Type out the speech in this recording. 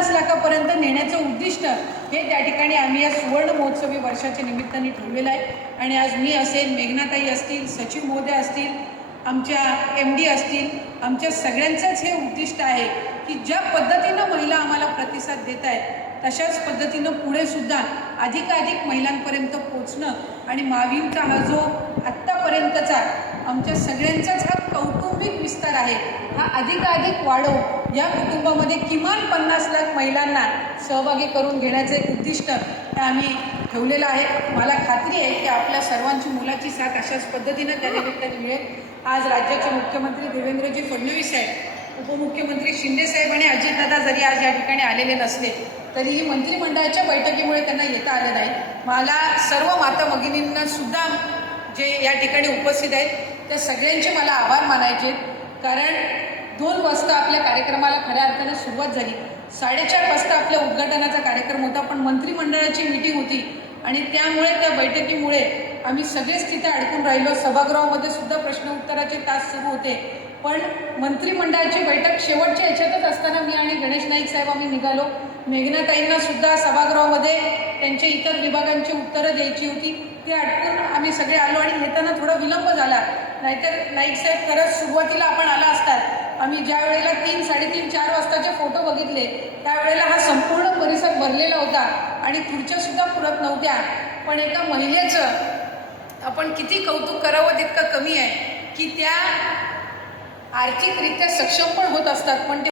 50 लाखापर्यंत नेण्याचं उद्दिष्ट हे त्या ठिकाणी आम्ही या सुवर्ण महोत्सवी वर्षाच्या निमित्ताने ठेवलेलं आहे। आणि आज मी असेल, मेघनाताई असतील, सचिव महोदय असतील, आमच्या MD असतील, आमच्या सगळ्यांचंच हे उद्दिष्ट आहे की ज्या पद्धतीनं महिला आम्हाला प्रतिसाद देत आहेत तशाच पद्धतीनं पुढे सुद्धा अधिकाधिक महिलांपर्यंत पोचणं आणि माविमचा हा जो आत्तापर्यंतचा आमच्या सगळ्यांचाच हा कौटुंबिक विस्तार आहे हा अधिकाधिक वाढवून या कुटुंबामध्ये किमान 50 लाख महिलांना सहभागी करून घेण्याचं एक उद्दिष्ट आम्ही ठेवलेलं आहे। मला खात्री आहे की आपल्या सर्वांची मुलाची साथ अशाच पद्धतीनं त्या निमित्ताने मिळेल। आज राज्याचे मुख्यमंत्री देवेंद्रजी फडणवीस साहेब, उपमुख्यमंत्री शिंदे साहेब आणि अजितदादा जरी आज या ठिकाणी आलेले नसले तरीही मंत्रिमंडळाच्या बैठकीमुळे त्यांना येता आलं नाही। मला सर्व माता भगिनींना सुद्धा जे या ठिकाणी उपस्थित आहेत त्या सगळ्यांचे मला आभार मानायचे, कारण 2 वाजता आपल्या कार्यक्रमाला खऱ्या अर्थानं सुरुवात झाली, 4:30 वाजता आपल्या उद्घाटनाचा कार्यक्रम होता, पण मंत्रिमंडळाची मीटिंग होती आणि त्यामुळे त्या बैठकीमुळे आम्ही सगळेच तिथे अडकून राहिलो। सभागृहामध्ये सुद्धा प्रश्न उत्तराचे तास सुरू होते, पण मंत्रिमंडळाची बैठक शेवटच्या याच्यातच असताना मी आणि गणेश नाईक साहेब आम्ही निघालो। मेघनाताईंना सुद्धा सभागृहामध्ये त्यांच्या इतर विभागांची उत्तरं द्यायची होती, ते अडकून आम्ही सगळे आलो आणि येताना थोडा विलंब झाला, नाहीतर नाईक साहेब खरंच सुरुवातीला आपण आला असतात। आम्ही ज्या वेळेला 3, 3:30, 4 वाजताचे फोटो बघितले त्यावेळेला हा संपूर्ण परिसर भरलेला होता आणि खुर्च्यासुद्धा पुरत नव्हत्या, पण एका महिलेचं आपण किती कौतुक करावं तितकं कमी आहे की त्या आर्थिकरित्या सक्षम पण होत असतात, पण ते